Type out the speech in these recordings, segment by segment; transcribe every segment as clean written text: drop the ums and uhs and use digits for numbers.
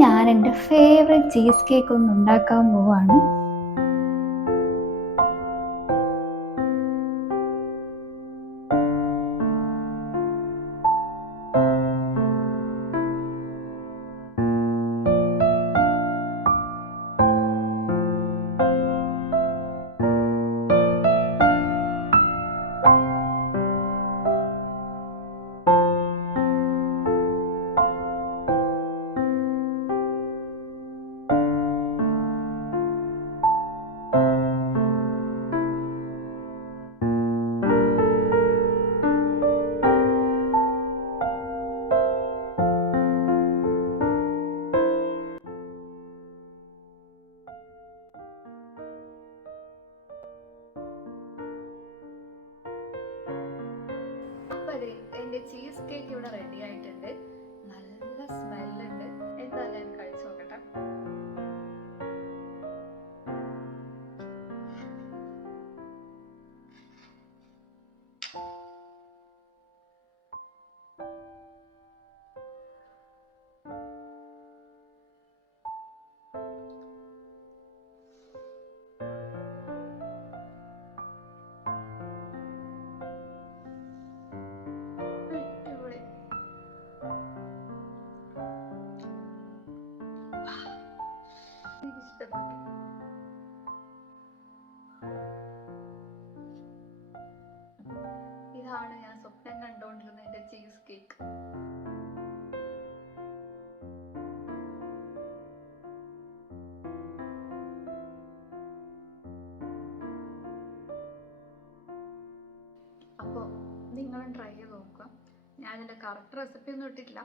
ഞാൻ എൻ്റെ favourite cheese cake ഒന്ന് ഉണ്ടാക്കാൻ പോവാണ്. എൻ്റെ ചീസ് കേക്ക് ഇവിടെ റെഡി ആയിട്ടുണ്ട്. നല്ല സ്മെല്ലുണ്ട്. എന്തായാലും ഞാൻ കഴിച്ചു നോക്കട്ടെ. ഇതാണ് ഞാൻ സ്വപ്നം കണ്ടുകൊണ്ടിരുന്ന എൻ്റെ ചീസ് കേക്ക്. അപ്പോൾ നിങ്ങളും ട്രൈ ചെയ്ത് നോക്കുക. ഞാനെൻ്റെ കറക്റ്റ് റെസിപ്പി ഒന്നും ഇട്ടിട്ടില്ല,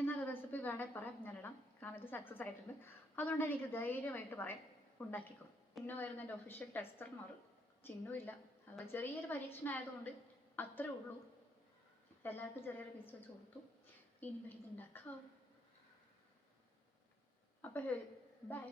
എന്നാൽ റെസിപ്പി വേണേൽ പറയാം, ഞാനിടാം. കാരണം ഇത് സക്സസ് ആയിട്ടുണ്ട്, അതുകൊണ്ട് എനിക്ക് ധൈര്യമായിട്ട് പറയാം, ഉണ്ടാക്കിക്കോ. ചിന്നു വരുന്ന എൻ്റെ ഒഫീഷ്യൽ ടെസ്റ്റർ മാറും. ചിന്നു ഇല്ല, അപ്പോൾ ചെറിയൊരു പരീക്ഷണം ആയതുകൊണ്ട് അത്രേ ഉള്ളൂ. എല്ലാവർക്കും ചെറിയൊരു പീസ് വെച്ച് കൊടുത്തു. ഇനി വലുതുണ്ടാക്കാം. അപ്പോൾ ബൈ.